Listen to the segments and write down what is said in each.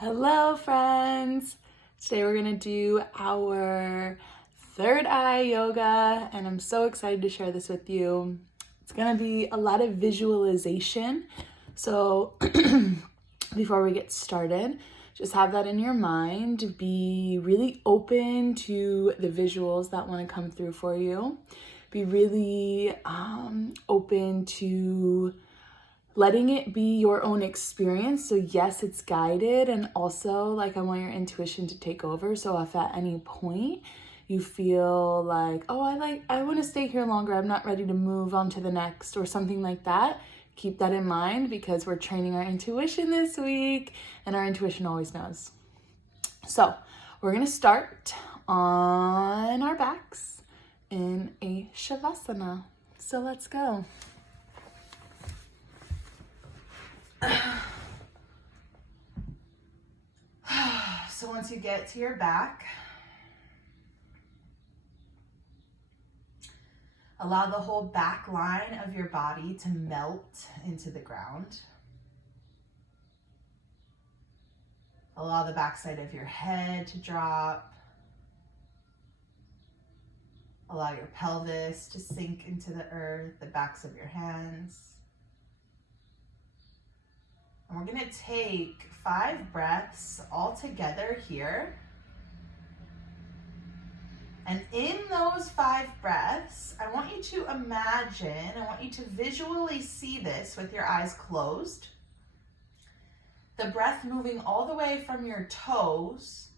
Hello friends! Today we're going to do our third eye yoga and I'm so excited to share this with you. It's going to be a lot of visualization. So before we get started, just have that in your mind. Be really open to the visuals that want to come through for you. Be really open to letting it be your own experience. So yes, it's guided, and also I want your intuition to take over. So if at any point you feel like, oh, I want to stay here longer, I'm not ready to move on to the next or something like that, keep that in mind because we're training our intuition this week and our intuition always knows. So we're going to start on our backs in a Shavasana. So let's go. So once you get to your back, allow the whole back line of your body to melt into the ground. Allow the backside of your head to drop. Allow your pelvis to sink into the earth, the backs of your hands. And we're going to take 5 breaths all together here. And in those 5 breaths, I want you to imagine, I want you to visually see this with your eyes closed. The breath moving all the way from your toes,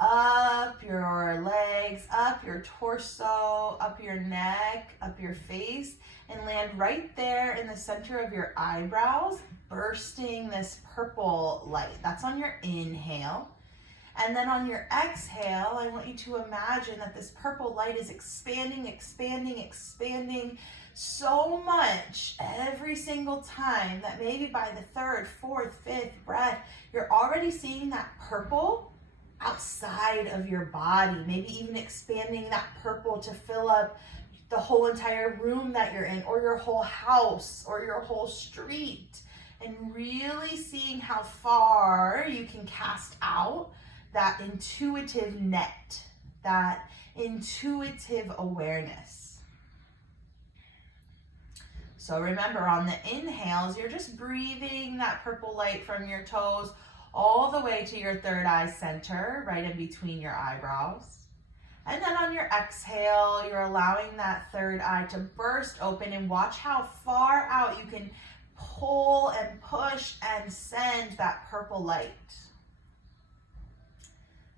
up your legs, up your torso, up your neck, up your face, and land right there in the center of your eyebrows, bursting this purple light. That's on your inhale. And then on your exhale, I want you to imagine that this purple light is expanding, expanding, expanding so much every single time that maybe by the 3rd, 4th, 5th breath, you're already seeing that purple outside of your body, maybe even expanding that purple to fill up the whole entire room that you're in, or your whole house, or your whole street, and really seeing how far you can cast out that intuitive net, that intuitive awareness. So remember, on the inhales, you're just breathing that purple light from your toes all the way to your 3rd eye center, right in between your eyebrows. And then on your exhale, you're allowing that 3rd eye to burst open, and watch how far out you can pull and push and send that purple light.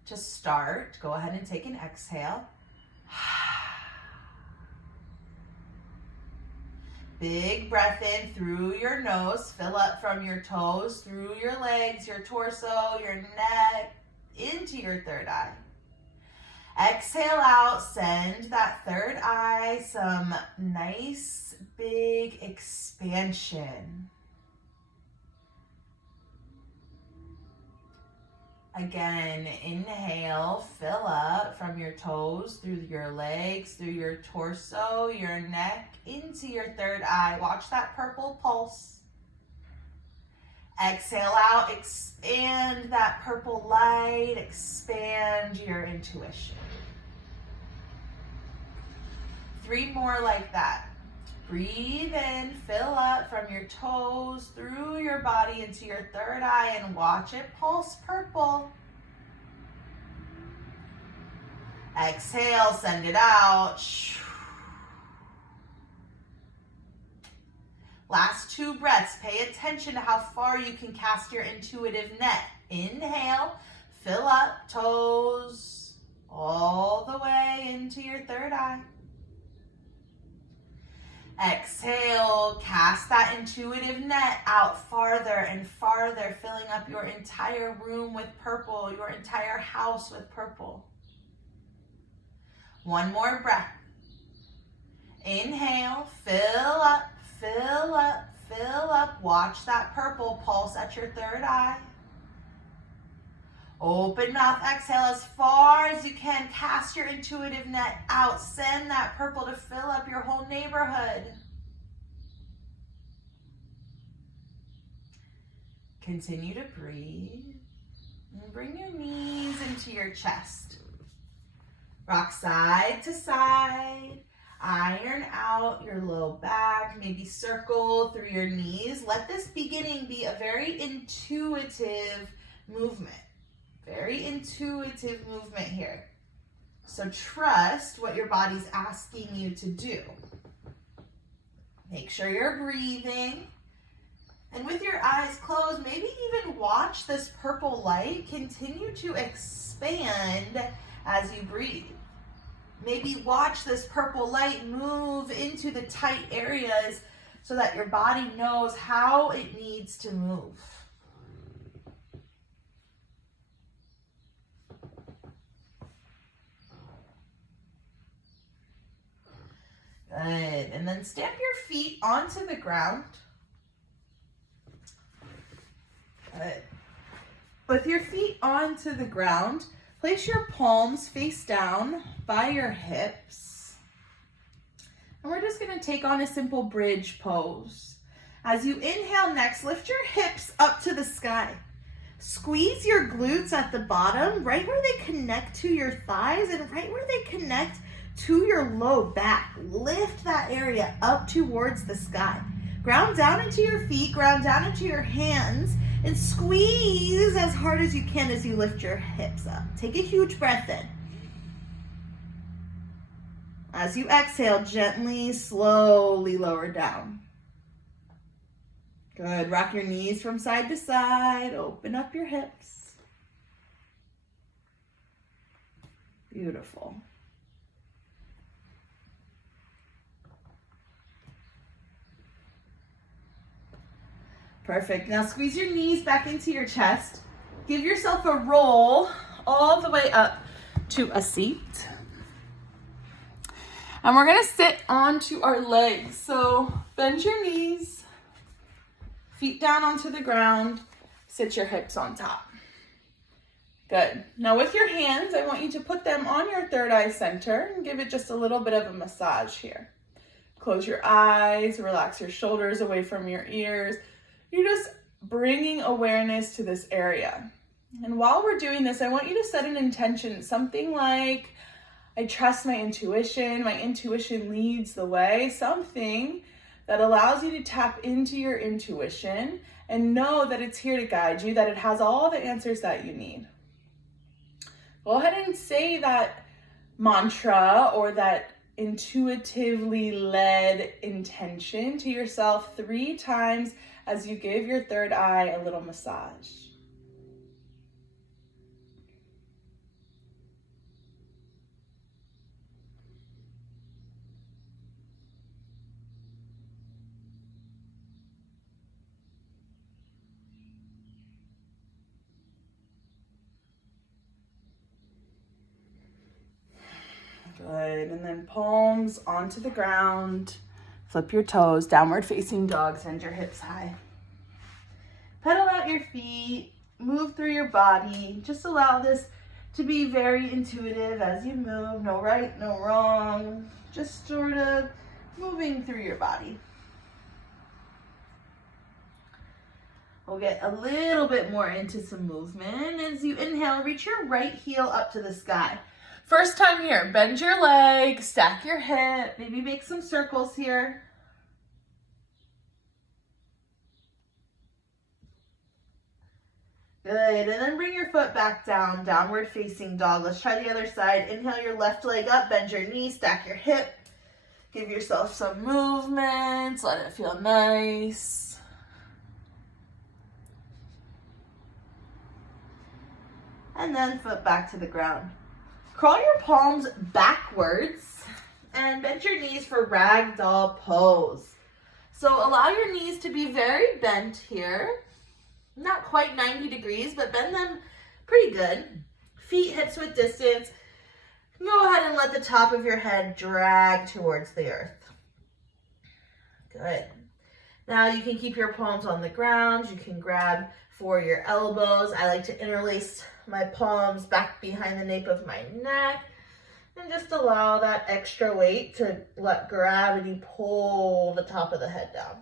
To start, go ahead and take an exhale. Big breath in through your nose, fill up from your toes, through your legs, your torso, your neck, into your 3rd eye. Exhale out, send that 3rd eye some nice big expansion. Again, inhale, fill up from your toes, through your legs, through your torso, your neck, into your 3rd eye. Watch that purple pulse. Exhale out, expand that purple light, expand your intuition. 3 more like that. Breathe in, fill up from your toes, through your body into your 3rd eye, and watch it pulse purple. Exhale, send it out. Last 2 breaths, pay attention to how far you can cast your intuitive net. Inhale, fill up, toes, all the way into your 3rd eye. Exhale, cast that intuitive net out farther and farther, filling up your entire room with purple, your entire house with purple. 1 more breath. Inhale, fill up, fill up, fill up. Watch that purple pulse at your 3rd eye. Open mouth, exhale as far as you can. Cast your intuitive net out. Send that purple to fill up your whole neighborhood. Continue to breathe. And bring your knees into your chest. Rock side to side. Iron out your low back. Maybe circle through your knees. Let this beginning be a very intuitive movement. Very intuitive movement here. So trust what your body's asking you to do. Make sure you're breathing. And with your eyes closed, maybe even watch this purple light continue to expand as you breathe. Maybe watch this purple light move into the tight areas so that your body knows how it needs to move. Good. And then stamp your feet onto the ground. Good. With your feet onto the ground, place your palms face down by your hips. And we're just going to take on a simple bridge pose. As you inhale next, lift your hips up to the sky. Squeeze your glutes at the bottom, right where they connect to your thighs and right where they connect to your low back. Lift that area up towards the sky. Ground down into your feet, ground down into your hands, and squeeze as hard as you can as you lift your hips up. Take a huge breath in. As you exhale, gently, slowly lower down. Good. Rock your knees from side to side. Open up your hips. Beautiful. Perfect. Now squeeze your knees back into your chest. Give yourself a roll all the way up to a seat. And we're going to sit onto our legs. So bend your knees, feet down onto the ground, sit your hips on top. Good. Now with your hands, I want you to put them on your third eye center and give it just a little bit of a massage here. Close your eyes, relax your shoulders away from your ears. You're just bringing awareness to this area. And while we're doing this, I want you to set an intention, something like, I trust my intuition leads the way, something that allows you to tap into your intuition and know that it's here to guide you, that it has all the answers that you need. Go ahead and say that mantra or that intuitively led intention to yourself 3 times as you give your third eye a little massage. Good, and then palms onto the ground. Flip your toes, downward facing dog, send your hips high. Pedal out your feet, move through your body. Just allow this to be very intuitive as you move. No right, no wrong. Just sort of moving through your body. We'll get a little bit more into some movement. As you inhale, reach your right heel up to the sky. First time here, bend your leg, stack your hip, maybe make some circles here. Good, and then bring your foot back down, downward facing dog. Let's try the other side. Inhale your left leg up, bend your knee, stack your hip. Give yourself some movements, let it feel nice. And then foot back to the ground. Crawl your palms backwards and bend your knees for ragdoll pose. So allow your knees to be very bent here. Not quite 90 degrees, but bend them pretty good. Feet hips width distance. Go ahead and let the top of your head drag towards the earth. Good. Now you can keep your palms on the ground. You can grab for your elbows. I like to interlace my palms back behind the nape of my neck and just allow that extra weight to let gravity pull the top of the head down.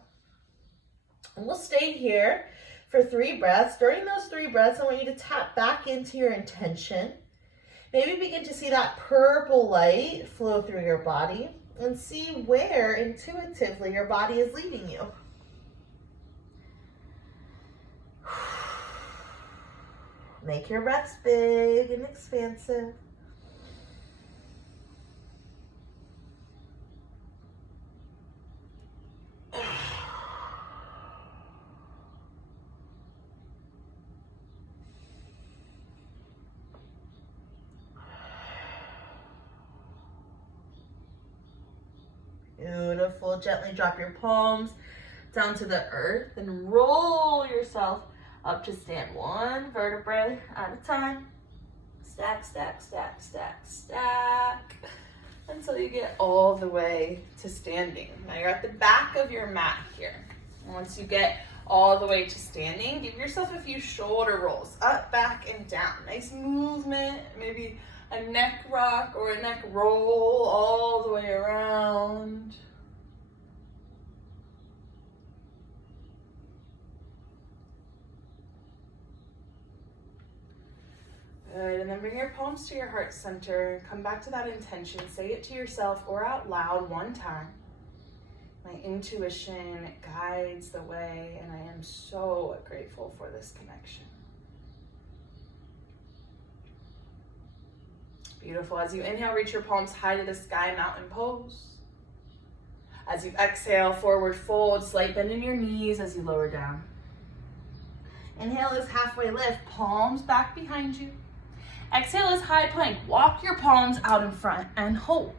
And we'll stay here for 3 breaths. During those 3 breaths, I want you to tap back into your intention. Maybe begin to see that purple light flow through your body and see where intuitively your body is leading you. Make your breaths big and expansive. Beautiful. Gently drop your palms down to the earth and roll yourself up to stand. 1 vertebrae at a time. Stack, stack, stack, stack, stack, until you get all the way to standing. Now you're at the back of your mat here. And once you get all the way to standing, give yourself a few shoulder rolls, up, back, and down. Nice movement, maybe a neck rock or a neck roll all the way around. Good, and then bring your palms to your heart center. Come back to that intention. Say it to yourself or out loud 1 time. My intuition guides the way, and I am so grateful for this connection. Beautiful. As you inhale, reach your palms high to the sky, mountain pose. As you exhale, forward fold, slight bend in your knees as you lower down. Inhale is halfway lift, palms back behind you. Exhale is high plank. Walk your palms out in front and hold.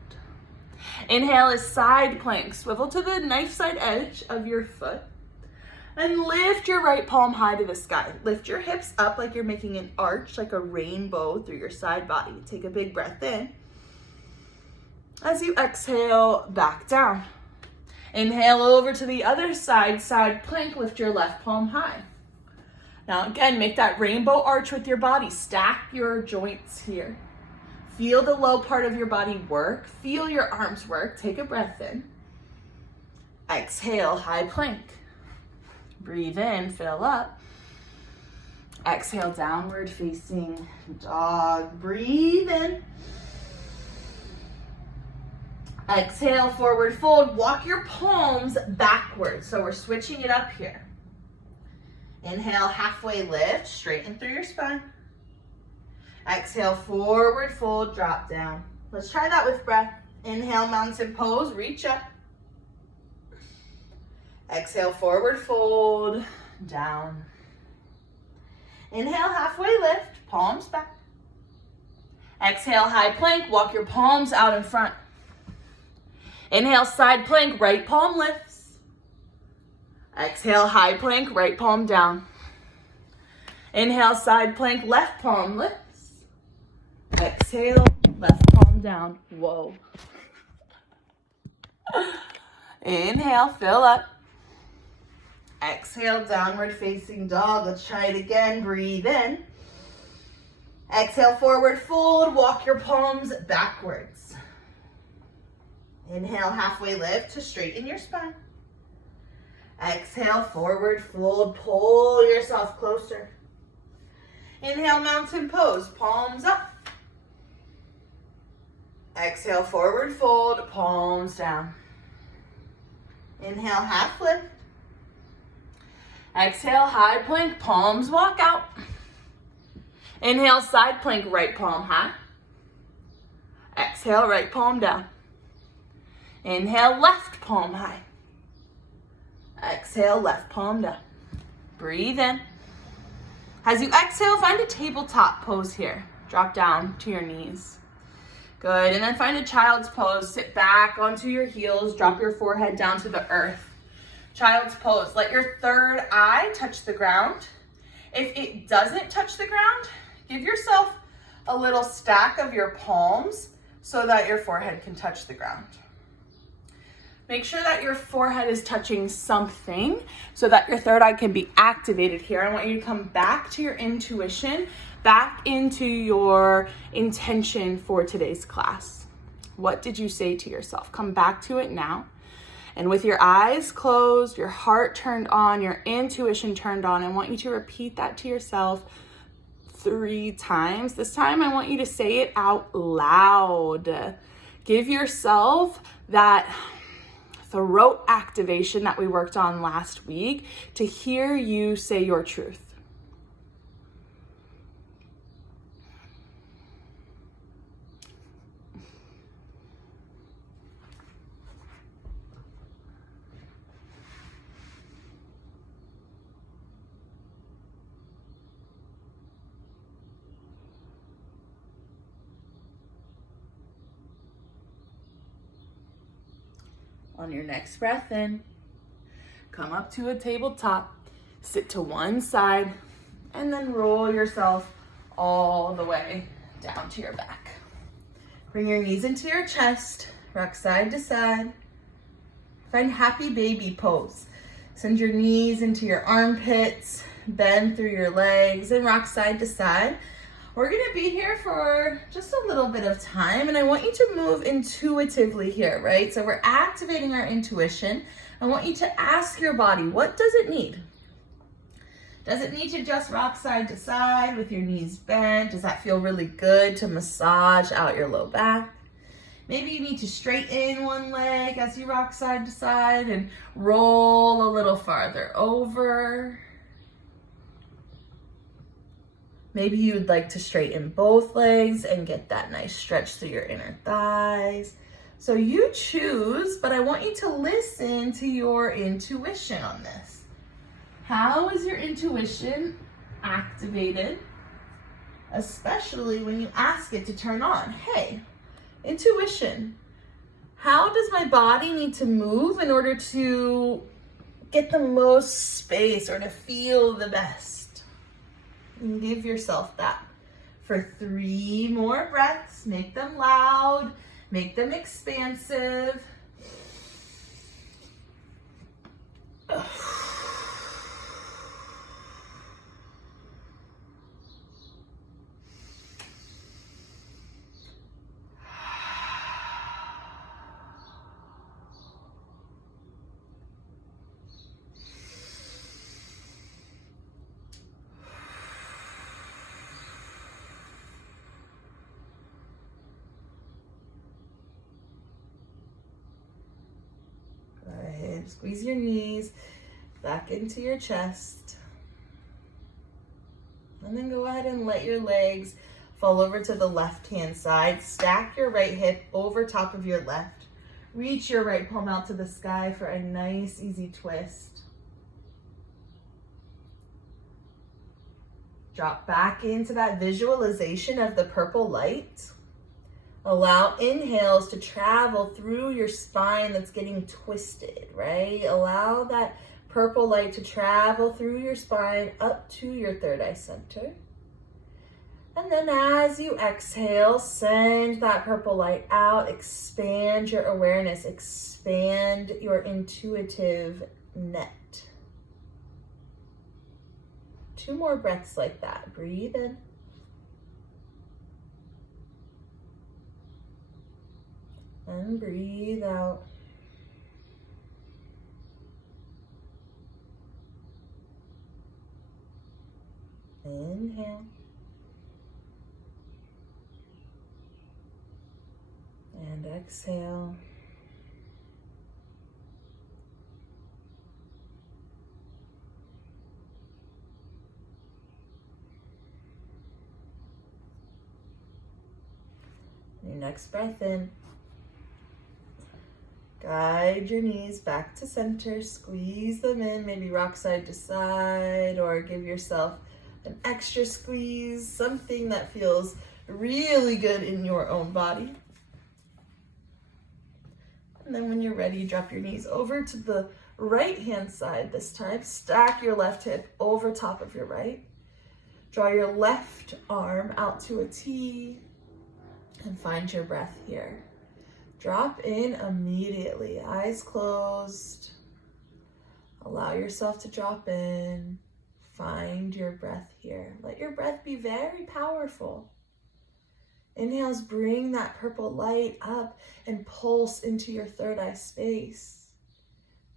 Inhale is side plank. Swivel to the knife side edge of your foot and lift your right palm high to the sky. Lift your hips up like you're making an arch, like a rainbow through your side body. Take a big breath in. As you exhale, back down. Inhale over to the other side, side plank. Lift your left palm high. Now again, make that rainbow arch with your body. Stack your joints here. Feel the low part of your body work. Feel your arms work. Take a breath in. Exhale, high plank. Breathe in, fill up. Exhale, downward facing dog. Breathe in. Exhale, forward fold. Walk your palms backwards. So we're switching it up here. Inhale, halfway lift, straighten through your spine. Exhale, forward fold, drop down. Let's try that with breath. Inhale, mountain pose, reach up. Exhale, forward fold, down. Inhale, halfway lift, palms back. Exhale, high plank, walk your palms out in front. Inhale, side plank, right palm lifts. Exhale, high plank, right palm down. Inhale, side plank, left palm lifts. Exhale, left palm down. Whoa. Inhale, fill up. Exhale, downward facing dog. Let's try it again. Breathe in. Exhale, forward fold. Walk your palms backwards. Inhale, halfway lift to straighten your spine. Exhale, forward fold. Pull yourself closer. Inhale, mountain pose. Palms up. Exhale, forward fold. Palms down. Inhale, half lift. Exhale, high plank, palms walk out. Inhale, side plank, right palm high. Exhale, right palm down. Inhale, left palm high. Exhale, left palm down. Breathe in. As you exhale, find a tabletop pose here. Drop down to your knees. Good, and then find a child's pose. Sit back onto your heels, drop your forehead down to the earth. Child's pose. Let your third eye touch the ground. If it doesn't touch the ground, give yourself a little stack of your palms so that your forehead can touch the ground. Make sure that your forehead is touching something so that your third eye can be activated here. I want you to come back to your intuition, back into your intention for today's class. What did you say to yourself? Come back to it now. And with your eyes closed, your heart turned on, your intuition turned on, I want you to repeat that to yourself 3 times. This time I want you to say it out loud. Give yourself that throat activation that we worked on last week to hear you say your truth. On your next breath in, come up to a tabletop, sit to one side, and then roll yourself all the way down to your back. Bring your knees into your chest, rock side to side. Find happy baby pose. Send your knees into your armpits, bend through your legs, and rock side to side. We're gonna be here for just a little bit of time, and I want you to move intuitively here, right? So we're activating our intuition. I want you to ask your body, what does it need? Does it need to just rock side to side with your knees bent? Does that feel really good to massage out your low back? Maybe you need to straighten one leg as you rock side to side and roll a little farther over. Maybe you would like to straighten both legs and get that nice stretch through your inner thighs. So you choose, but I want you to listen to your intuition on this. How is your intuition activated? Especially when you ask it to turn on. Hey, intuition, how does my body need to move in order to get the most space or to feel the best? And give yourself that for 3 more breaths. Make them loud, make them expansive. Squeeze your knees back into your chest. And then go ahead and let your legs fall over to the left-hand side. Stack your right hip over top of your left. Reach your right palm out to the sky for a nice, easy twist. Drop back into that visualization of the purple light. Allow inhales to travel through your spine that's getting twisted, right? Allow that purple light to travel through your spine up to your third eye center. And then as you exhale, send that purple light out, expand your awareness, expand your intuitive net. 2 more breaths like that. Breathe in. And breathe out. Inhale. And exhale. Your next breath in. Guide your knees back to center, squeeze them in, maybe rock side to side, or give yourself an extra squeeze, something that feels really good in your own body. And then when you're ready, drop your knees over to the right-hand side this time. Stack your left hip over top of your right. Draw your left arm out to a T and find your breath here. Drop in immediately, eyes closed. Allow yourself to drop in. Find your breath here. Let your breath be very powerful. Inhales, bring that purple light up and pulse into your third eye space.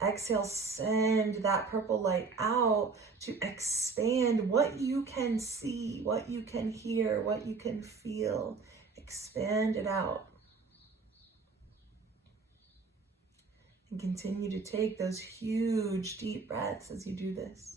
Exhale, send that purple light out to expand what you can see, what you can hear, what you can feel. Expand it out. And continue to take those huge, deep breaths as you do this.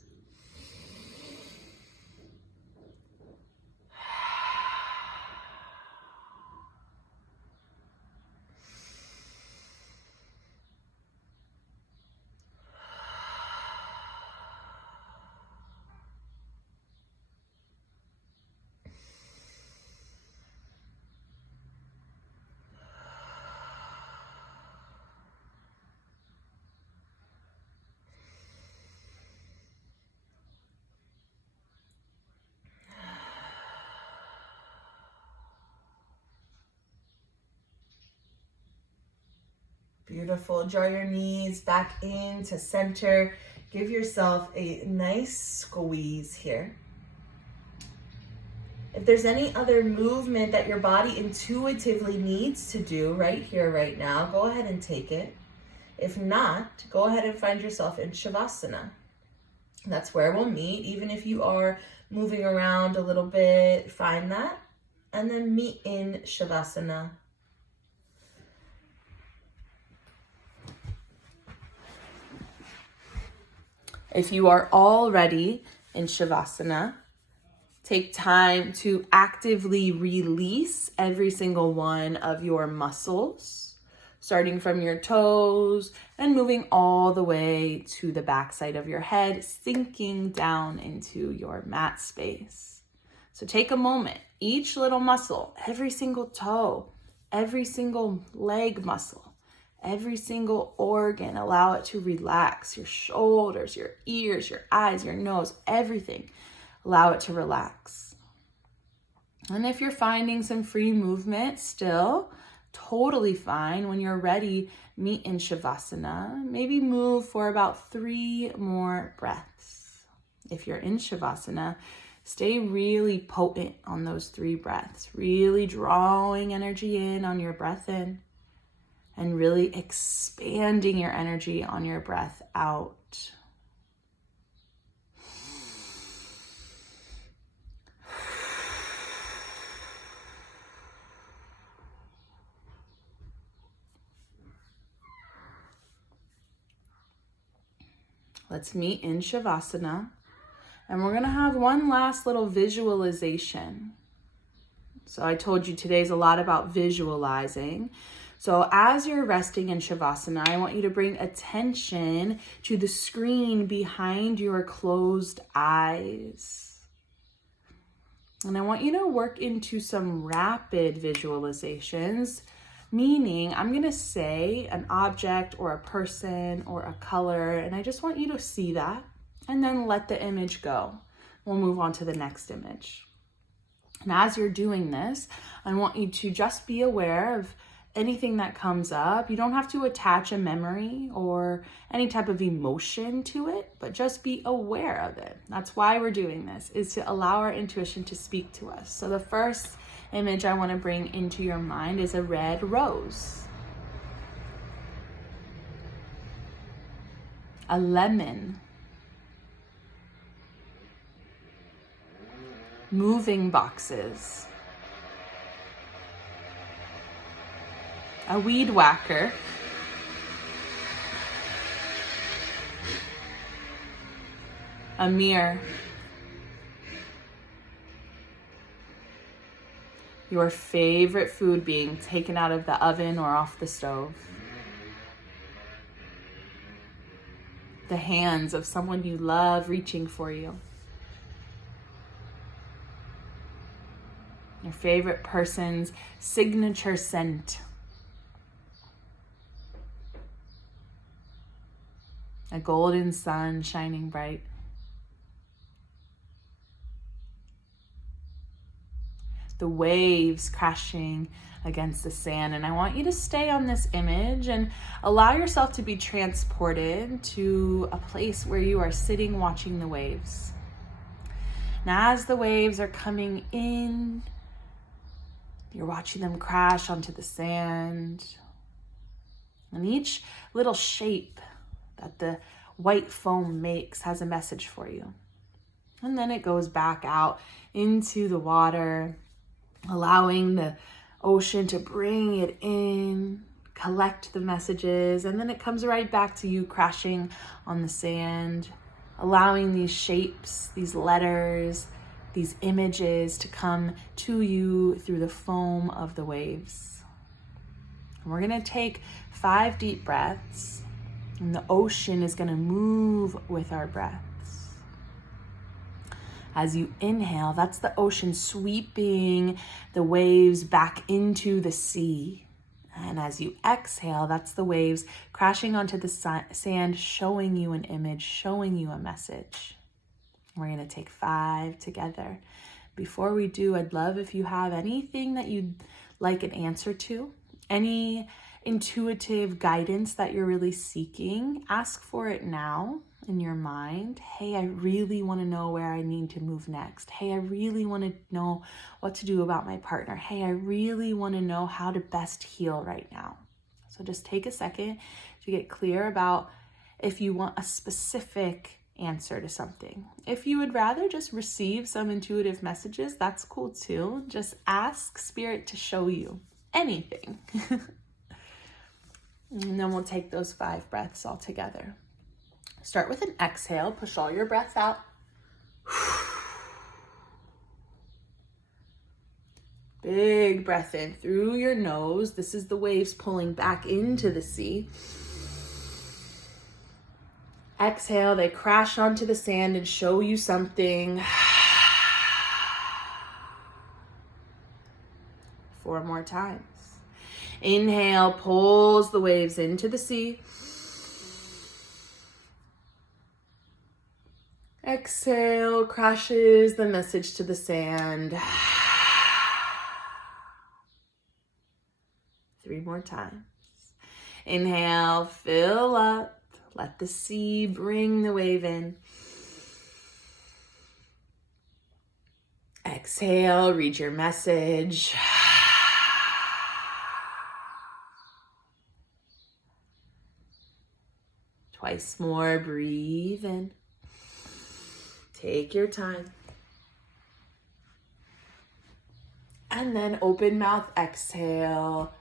Beautiful. Draw your knees back into center. Give yourself a nice squeeze here. If there's any other movement that your body intuitively needs to do right here, right now, go ahead and take it. If not, go ahead and find yourself in Shavasana. That's where we'll meet. Even if you are moving around a little bit, find that. And then meet in Shavasana. If you are already in Shavasana, take time to actively release every single one of your muscles, starting from your toes and moving all the way to the backside of your head, sinking down into your mat space. So take a moment, each little muscle, every single toe, every single leg muscle, every single organ, allow it to relax. Your shoulders, your ears, your eyes, your nose, everything. Allow it to relax. And if you're finding some free movement still, totally fine. When you're ready, meet in Shavasana. Maybe move for about 3 more breaths. If you're in Shavasana, stay really potent on those 3 breaths. Really drawing energy in on your breath in. And really expanding your energy on your breath out. Let's meet in Shavasana. And we're going to have one last little visualization. So I told you today's a lot about visualizing. So as you're resting in Shavasana, I want you to bring attention to the screen behind your closed eyes. And I want you to work into some rapid visualizations, meaning I'm going to say an object or a person or a color, and I just want you to see that and then let the image go. We'll move on to the next image. And as you're doing this, I want you to just be aware of anything that comes up. You don't have to attach a memory or any type of emotion to it, but just be aware of it. That's why we're doing this, is to allow our intuition to speak to us. So the first image I want to bring into your mind is a red rose, a lemon, moving boxes, a weed whacker, a mirror, your favorite food being taken out of the oven or off the stove, the hands of someone you love reaching for you, your favorite person's signature scent, a golden sun shining bright, the waves crashing against the sand. And I want you to stay on this image and allow yourself to be transported to a place where you are sitting watching the waves. Now, as the waves are coming in, you're watching them crash onto the sand. And each little shape that the white foam makes has a message for you. And then it goes back out into the water, allowing the ocean to bring it in, collect the messages, and then it comes right back to you crashing on the sand, allowing these shapes, these letters, these images to come to you through the foam of the waves. And we're going to take 5 deep breaths, and the ocean is going to move with our breaths. As you inhale, that's the ocean sweeping the waves back into the sea. And as you exhale, that's the waves crashing onto the sand, showing you an image, showing you a message. We're going to take 5 together. Before we do, I'd love if you have anything that you'd like an answer to, any intuitive guidance that you're really seeking, ask for it now in your mind. Hey, I really want to know where I need to move next. Hey, I really want to know what to do about my partner. Hey, I really want to know how to best heal right now. So just take a second to get clear about if you want a specific answer to something. If you would rather just receive some intuitive messages, that's cool too. Just ask Spirit to show you anything. And then we'll take those 5 breaths all together. Start with an exhale. Push all your breath out. Big breath in through your nose. This is the waves pulling back into the sea. Exhale, they crash onto the sand and show you something. 4 more times. Inhale, pulls the waves into the sea. Exhale, crashes the message to the sand. 3 more times. Inhale, fill up. Let the sea bring the wave in. Exhale, read your message. Twice more, breathe in. Take your time. And then open mouth, exhale.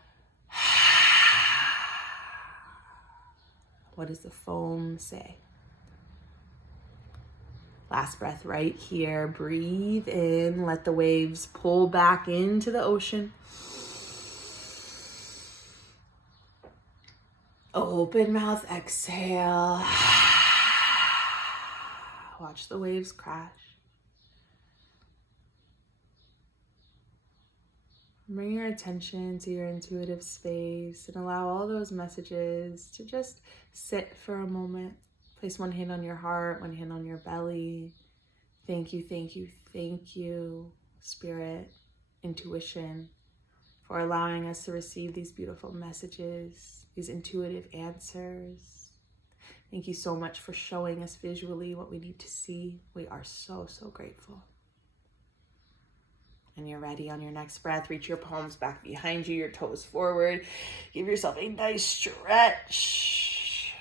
What does the foam say? Last breath right here. Breathe in. Let the waves pull back into the ocean. Open mouth, exhale. Watch the waves crash. Bring your attention to your intuitive space and allow all those messages to just sit for a moment. Place one hand on your heart, one hand on your belly. Thank you, thank you, thank you, Spirit, intuition, for allowing us to receive these beautiful messages, these intuitive answers. Thank you so much for showing us visually what we need to see. We are so, so grateful. And you're ready on your next breath. Reach your palms back behind you, your toes forward. Give yourself a nice stretch.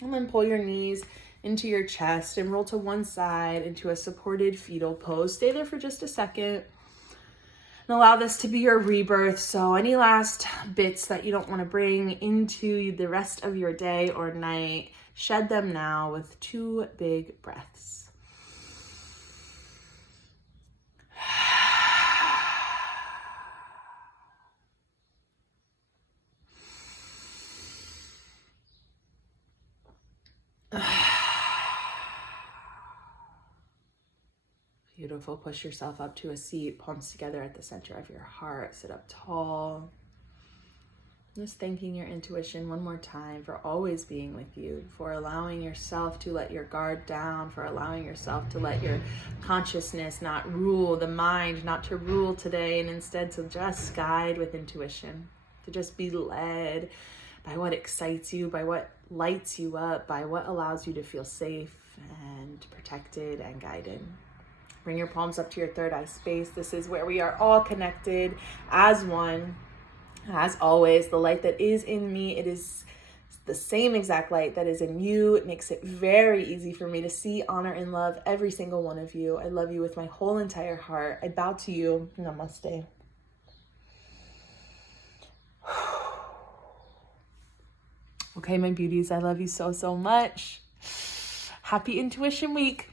And then pull your knees into your chest and roll to one side into a supported fetal pose. Stay there for just a second. And allow this to be your rebirth. So any last bits that you don't want to bring into the rest of your day or night, shed them now with 2 big breaths. Beautiful. Push yourself up to a seat, palms together at the center of your heart. Sit up tall. Just thanking your intuition one more time for always being with you, for allowing yourself to let your guard down, for allowing yourself to let your consciousness not rule the mind, not to rule today, and instead to just guide with intuition, to just be led by what excites you, by what lights you up, by what allows you to feel safe and protected and guided. Bring your palms up to your third eye space. This is where we are all connected as one. As always, the light that is in me, it is the same exact light that is in you. It makes it very easy for me to see, honor, and love every single one of you. I love you with my whole entire heart. I bow to you. Namaste. Okay, my beauties, I love you so, so much. Happy Intuition Week.